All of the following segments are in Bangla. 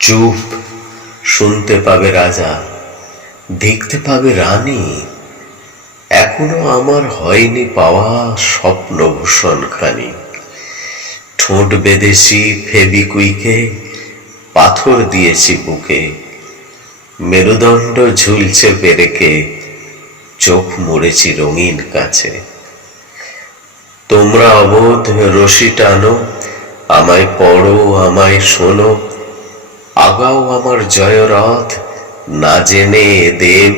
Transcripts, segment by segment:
চুপ, শুনতে পাবে রাজা, দেখতে পাবে রানী। এখনো আমার হয়নি পাওয়া স্বপ্নভূষণ খানি। ঠোঁট বেঁধেছি ফেবিকুইকে, পাথর দিয়েছি বুকে, মেরুদণ্ড ঝুলছে পেরেকে, চোখ মুড়েছি রঙিন কাছে। তোমরা অবোধ রশি টানো, আমায় পড়ো, আমায় শোনো, আগাও আমার জয়রথ, না জেনে দেব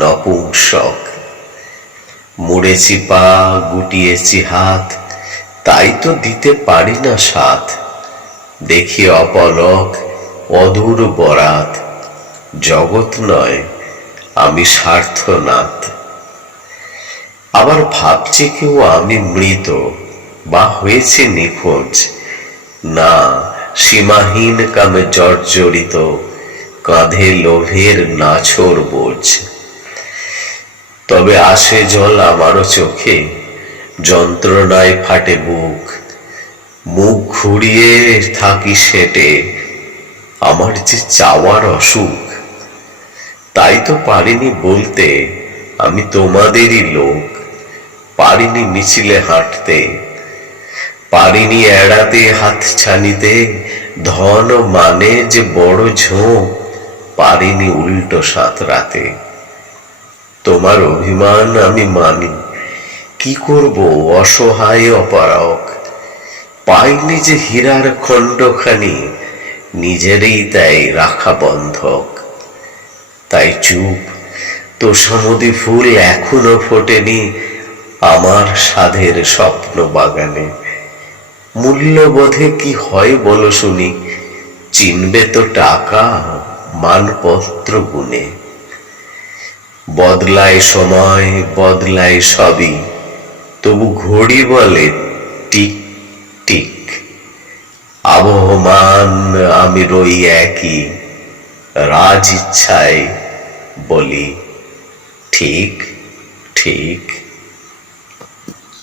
নপুংসক। মুড়েছি পা, গুটিয়েছি হাত, তাই তো দিতে পারি না সাথ। দেখি অপলক অদূর বরাত, জগৎ নয় আমি স্বার্থনাথ। আবার ভাবছি কেউ আমি মৃত বা হয়েছে নিখোঁজ, না সীমাহীন কামে জর্জরিত, কাঁধে লোভের নাছোড় বোঝ। তবে আসে জল আমারও চোখে, যন্ত্রণায় ফাটে বুক, মুখ ঘুরিয়ে থাকি সেটে, আমার যে চাওয়ার অসুখ। তাই তো পারিনি বলতে আমি তোমাদেরই লোক, পারিনি মিছিলে হাঁটতে, পারিনি এড়াতে হাত ছানিতে, ধন মানে যে বড় ঝোঁক, পারিনি উল্টো সাঁতরাতে। তোমার অভিমান আমি মানি, কি করব অসহায় অপারক, পাইনি যে হীরার খণ্ডখানি, নিজেরই তাই রাখা বন্ধক। তাই চুপ, তোষামোদী ফুল এখনো ফোটেনি আমার সাধের স্বপ্ন বাগানে। মূল্যবোধে কি হয় বলো শুনি, চিনবে তো টাকা মানপত্র গুণে। বদলায় সময়, বদলায় সবই, তবু ঘড়ি বলে টিক টিক। আবহমান আমি রই একই, রাজ ইচ্ছায় বলি ঠিক ঠিক।